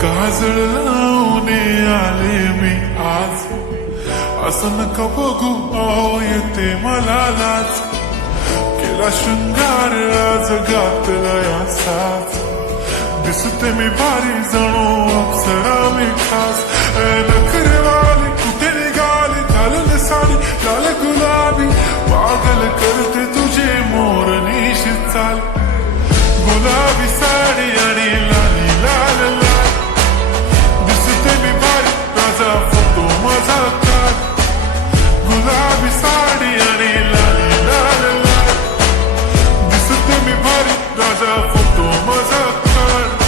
काजळ लावणे आले मी आज, असं नका बघू अहो येते मला लाज. केला शृंगार आज घातला असाच, दिसते मी भारी जणू अप्सरा मी खास. नखरेवाली कुठे निघाली घालून साडी लाल गुलाबी, पागल करते तुझे मोरनीशी चाल. गुलाबी साडी आणि लाली लाल लाल, दिसते मी भारी राजा फोटो माझा काढ. गुलाबी साडी आणि लाली लाल लाल, दिसते मी भारी राजा फोटो माझा काढ.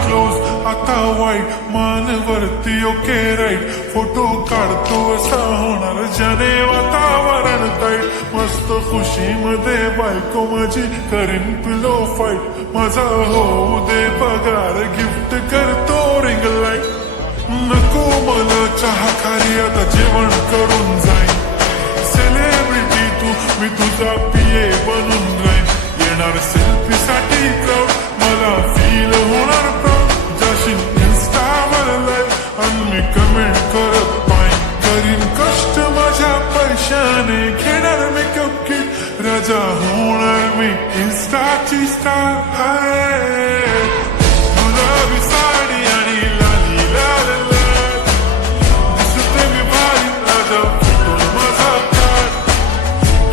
क्लोज आता वाईट मानवरती ओके राईट, फोटो काढतो असा होणार ज्याने वातावरण ताईट. मस्त खुशीमध्ये बायको माझी करीन पिलो फाईट, माझा होऊ दे पगार गिफ्ट करतो रिंग लाईट. नको मला चहा खारी आता जेवण करून जाईन, सेलिब्रिटी तू मी तुझा पिये बनून राहीन. येणार सेल्फी साठी क्राऊड मला फील होणार प्राऊड, जाशील इन्स्टावर लाईव्ह आणि मी कमेंट करत पाहिन. करीन कष्ट माझ्या पैशाने घेणार मेकअप किट, राजा होणार मी इन्स्टाची स्टार. गुलाबी साडी आणि लाली लाल लाल, दिसते मी भारी राजा फोटो माझा काढ.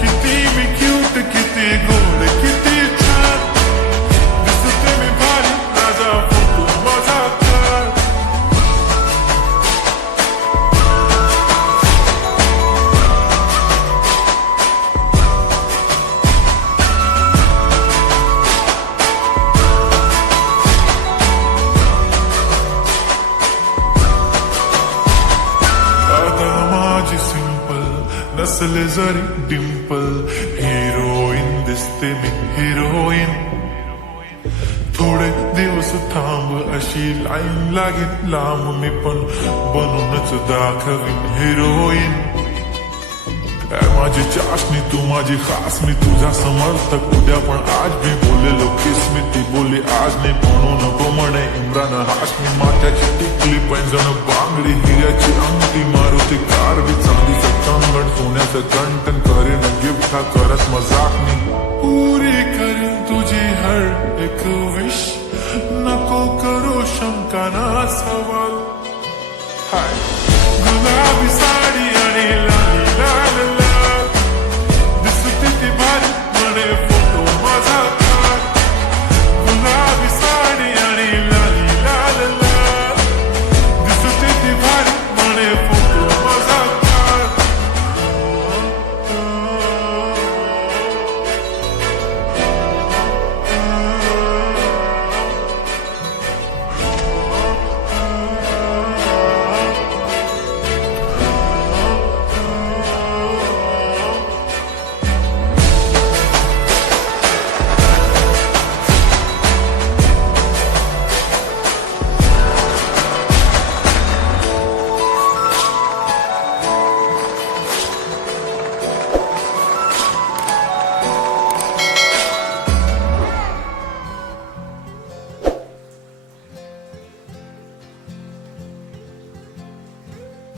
किती मी क्यूट किती गोड किती छान, दिसते मी भारी राजा फोटो माझा काढ. आता माझी सिंपल नसले जरी डिंपल, हिरोईन दिसते मी हिरोईन. थोडे दिवस थांब अशी लाईन लागेल लांब, मी पण बनूनच दाखवीन हिरोईन. माझी चाशनी तू माझी खास, मी तुझा समर्थक उद्या पण आज मी बोलेलो किस मी, ती बोली आज नाही म्हणू नको म्हणे इम्रान हाशमी. माथ्याची टिकली पैंजण बांगडी हिऱ्याची अंगठी, मारुती कार बी चांदीचं कंगण, सोन्याचं कंटन करीन गिफ्ट हा करत मजाक मी. पुरी करीन तुझी हर एक विश, नको करू शंका ना सवाल. हाय गुलाबी साडी आणि लाल